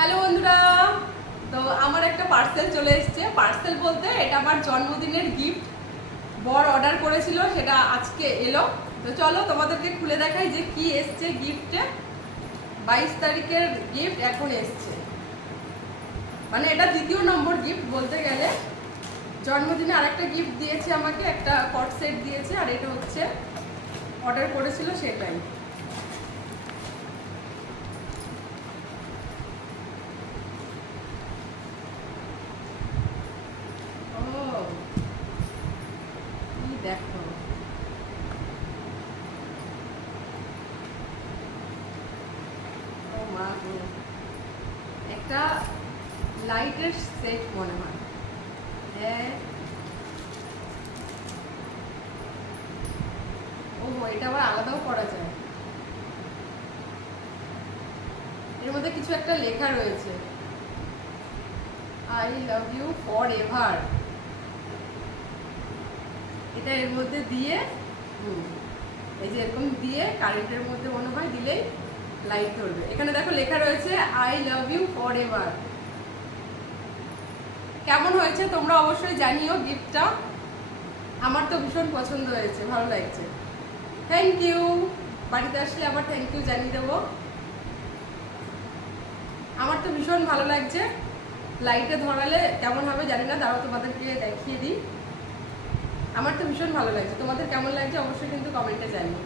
Hello বন্ধুরা, তো আমার একটা পার্সেল চলে এসেছে। পার্সেল বলতে এটা আমার জন্মদিনের গিফট। বর অর্ডার করেছিল, সেটা আজকে এলো। তো চলো তোমাদেরকে খুলে দেখাই যে কি এসছে গিফটে। 22 তারিখের গিফট এখন এসছে, মানে এটা দ্বিতীয় নম্বর গিফট বলতে গেলে। জন্মদিনে আরেকটা গিফট দিয়েছে আমাকে, একটা কট সেট দিয়েছে, আর এটা হচ্ছে অর্ডার করেছিল সেটাই। দেখো একটা লাইটের সেট মনে হয়। হ্যাঁ, ওহো, এটা আবার আলাদাও করা যায়। এর মধ্যে কিছু একটা লেখা রয়েছে, I love you forever. এটা এর মধ্যে দিয়ে এই যে এরকম দিয়ে কারেন্টের মধ্যে মনে হয় দিলেই লাইট ধরবে। এখানে দেখো লেখা রয়েছে I love you forever. কেমন হয়েছে তোমরা অবশ্যই জানিও গিফটটা। আমার তো ভীষণ পছন্দ হয়েছে, ভালো লাগছে। Thank you. বাড়িতে আসলে আবার থ্যাংক ইউ জানিয়ে দেবো। আমার তো ভীষণ ভালো লাগছে। লাইটে ধরালে কেমন হবে জানি না, দাঁড়াও তোমাদেরকে দেখিয়ে দিই। আমার তো ভীষণ ভালো লাগছে, তোমাদের কেমন লাগছে অবশ্যই কিন্তু কমেন্টে জানিও।